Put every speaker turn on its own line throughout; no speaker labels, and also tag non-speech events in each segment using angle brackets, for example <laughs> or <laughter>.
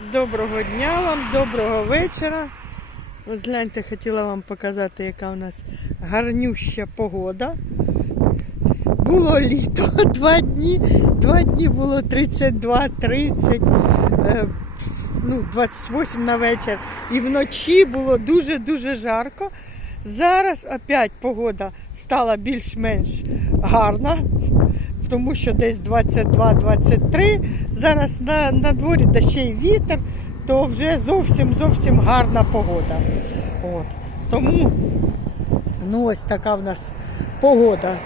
Доброго дня вам, доброго вечора. Ось гляньте, хотіла вам показати, яка у нас гарнюща погода. Було літо <laughs> два дні. Два дні було 32, 30, е, ну, 28 на вечір. І вночі було дуже-дуже жарко. Зараз опять погода стала більш-менш гарна, тому що десь 22-23. Зараз на, на дворі та ще й вітер, то вже зовсім зовсім гарна погода. От. Тому ну, ось така в нас погода.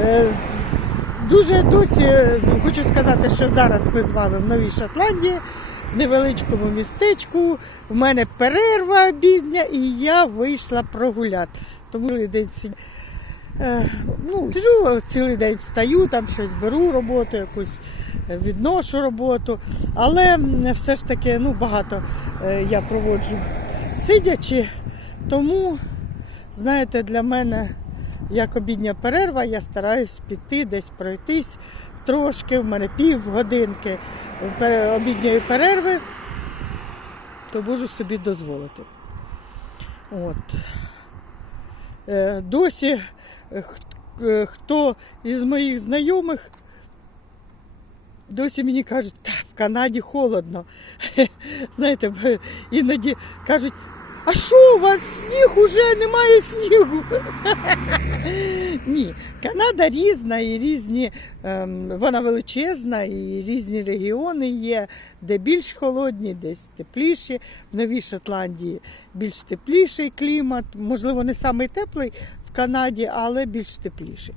Е, дуже досі е, хочу сказати, що зараз ми з вами в Новій Шотландії, в невеличкому містечку. У мене перерва обідня і я вийшла прогуляти. Тому день ну, сижу цілий день встаю, там щось беру роботу, якусь е, відношу роботу. Але все ж таки ну, багато е, я проводжу сидячи. Тому, знаєте, для мене як обідня перерва, я стараюсь піти, десь пройтись трошки. В мене півгодинки пере- обідньої перерви, то можу собі дозволити. От. Е, Досі е, е, хто із моїх знайомих досі мені кажуть, та в Канаді холодно. <laughs> Знаєте, іноді кажуть, а що у вас сніг уже немає снігу? <laughs> Ні, Канада різна і різні, ем, вона величезна, і різні регіони є, де більш холодні, десь тепліші. В Новій Шотландії більш тепліший клімат, можливо, не самий теплий Канаді, але більш тепліший.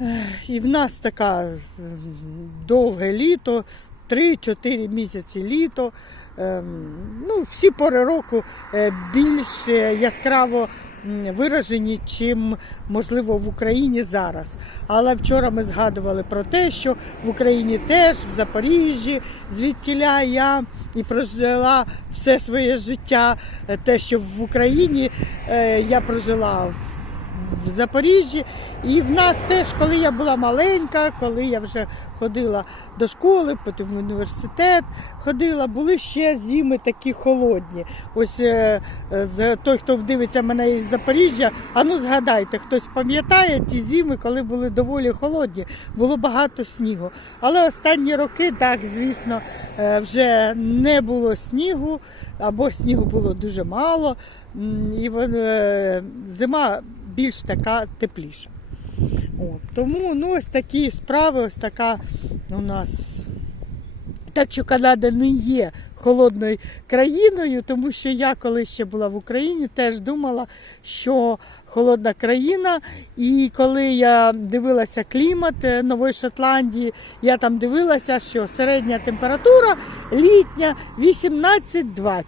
Ех, І в нас така м, довге літо, 3-4 місяці літо. Ем, Ну, всі пори року е, більш е, яскраво виражені, чим можливо в Україні зараз. Але вчора ми згадували про те, що в Україні теж, в Запоріжжі, звідкіля я і прожила все своє життя, е, те, що в Україні е, я прожила в Запоріжжі. І в нас теж, коли я була маленька, коли я вже ходила до школи, потім в університет ходила, були ще зими такі холодні. Ось е, з- той, хто дивиться мене із Запоріжжя, а ну згадайте, хтось пам'ятає ті зими, коли були доволі холодні, було багато снігу. Але останні роки, так, звісно, е, вже не було снігу, або снігу було дуже мало. І е, зима більш така тепліша. От, тому ну, ось такі справи, ось така у нас. Так що Канада не є холодною країною, тому що я, коли ще була в Україні, теж думала, що холодна країна. І коли я дивилася клімат е, Нової Шотландії, я там дивилася, що середня температура літня 18-20.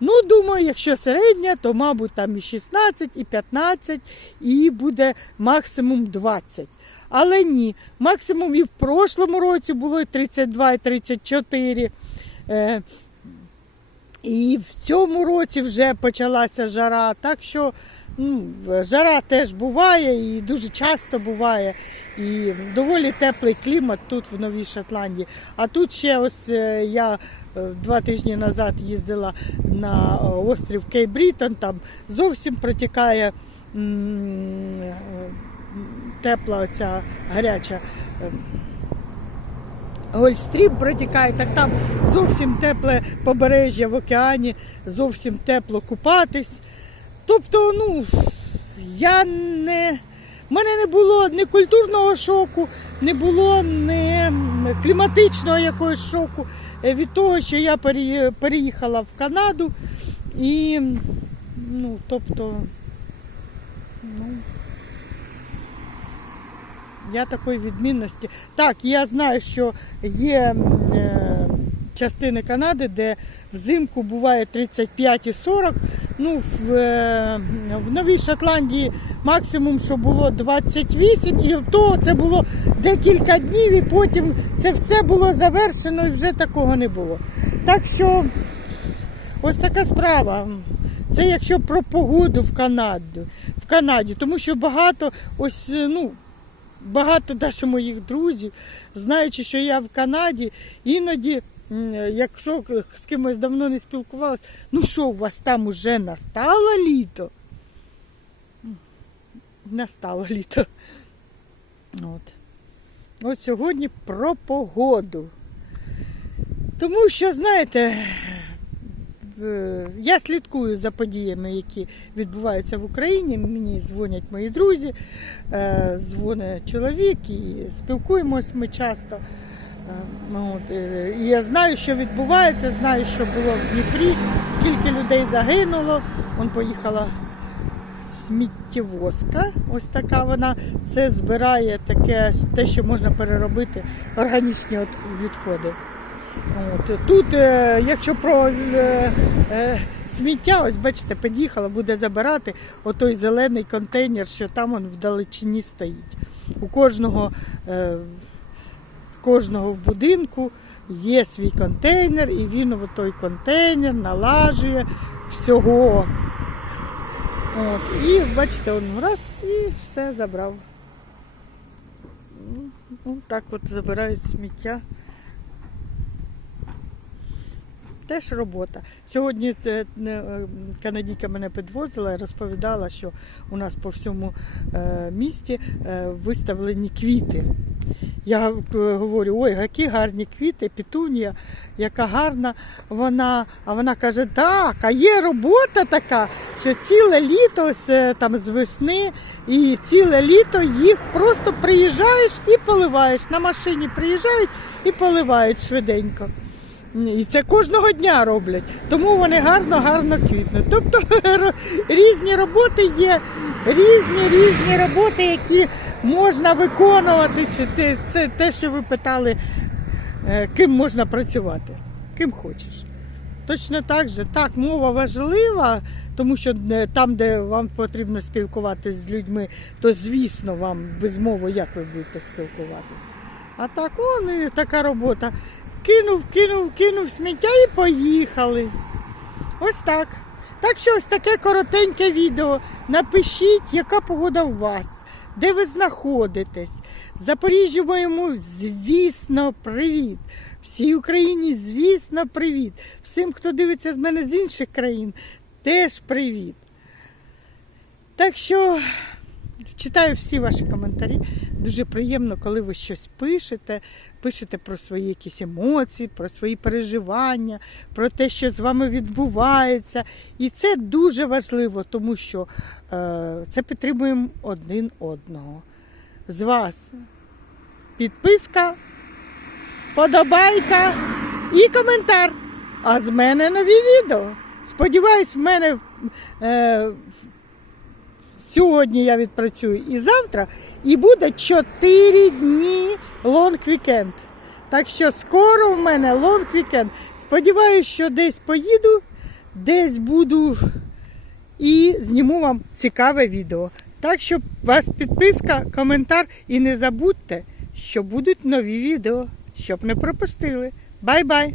Ну, думаю, якщо середня, то, мабуть, там і 16, і 15, і буде максимум 20. Але ні, максимум і в прошлому році було і 32, і 34. Е, і в цьому році вже почалася жара. Так що ну, жара теж буває і дуже часто буває. І доволі теплий клімат тут в Новій Шотландії. А тут ще ось е, я е, два тижні назад їздила на острів Кейбрітон, там зовсім протікає тепла оця гаряча. Гольфстрім протікає, так там зовсім тепле побережжя в океані, зовсім тепло купатись. Тобто, ну, я не. в мене не було ні культурного шоку, не було ні кліматичного якогось шоку від того, що я переїхала в Канаду. І, ну, тобто, ну, я такої відмінності. Так, я знаю, що є е, частини Канади, де взимку буває 35 і 40. Ну, в, е, в Новій Шотландії максимум, що було 28, і то це було декілька днів, і потім це все було завершено і вже такого не було. Так що ось така справа. Це якщо про погоду в Канаді, в Канаді, тому що багато ось, ну, багато даже моїх друзів, знаючи, що я в Канаді, іноді, якщо з кимось давно не спілкувалася, ну що, у вас там уже настало літо? Настало літо. От. От сьогодні про погоду. Тому що, знаєте, я слідкую за подіями, які відбуваються в Україні. Мені дзвонять мої друзі, е, дзвонить чоловік і спілкуємось ми часто. Е, от, е, І я знаю, що відбувається, знаю, що було в Дніпрі, скільки людей загинуло. Он поїхала сміттєвозка. Ось така вона. Це збирає таке, те, що можна переробити органічні відходи. От. Тут, е, якщо про е, е, сміття, ось бачите, під'їхала, буде забирати отой зелений контейнер, що там он вдалечині стоїть. У кожного, в кожного в будинку є свій контейнер, і він в той контейнер налажує всього. От. І бачите, он раз і все забрав. Ну, Ну, так от забирають сміття. Теж робота. Сьогодні е, е, канадійка мене підвозила і розповідала, що у нас по всьому е, місті виставлені квіти. Я говорю, ой, які гарні квіти, петунія, яка гарна вона. А вона каже, так, а є робота така, що ціле літо ось, там з весни, і ціле літо їх просто приїжджаєш і поливаєш. На машині приїжджають і поливають швиденько. І це кожного дня роблять, тому вони гарно, гарно квітнуть. Тобто <laughs> різні роботи є, різні різні роботи, які можна виконувати. Чи це те, що ви питали, е, ким можна працювати, ким хочеш. Точно так же. Так, мова важлива, тому що е, там, де вам потрібно спілкуватися з людьми, то звісно вам без мови як ви будете спілкуватися. А так, он і така робота. Кинув, кинув, кинув сміття і поїхали. Ось так. Так що ось таке коротеньке відео. Напишіть, яка погода у вас, де ви знаходитесь. Запоріжжю моєму, звісно, привіт. Всій Україні, звісно, привіт. Всім, хто дивиться з мене з інших країн, теж привіт. Так що читаю всі ваші коментарі. Дуже приємно, коли ви щось пишете, пишете про свої якісь емоції, про свої переживання, про те, що з вами відбувається. І це дуже важливо, тому що е, це підтримуємо один одного. З вас підписка, подобайка і коментар. А з мене нові відео. Сподіваюсь, в мене е, Сьогодні я відпрацюю і завтра, і буде 4 дні лонг вікенд. Так що скоро в мене лонг вікенд. Сподіваюсь, що десь поїду, десь буду і зніму вам цікаве відео. Так що вас підписка, коментар і не забудьте, що будуть нові відео, щоб не пропустили. Бай-бай!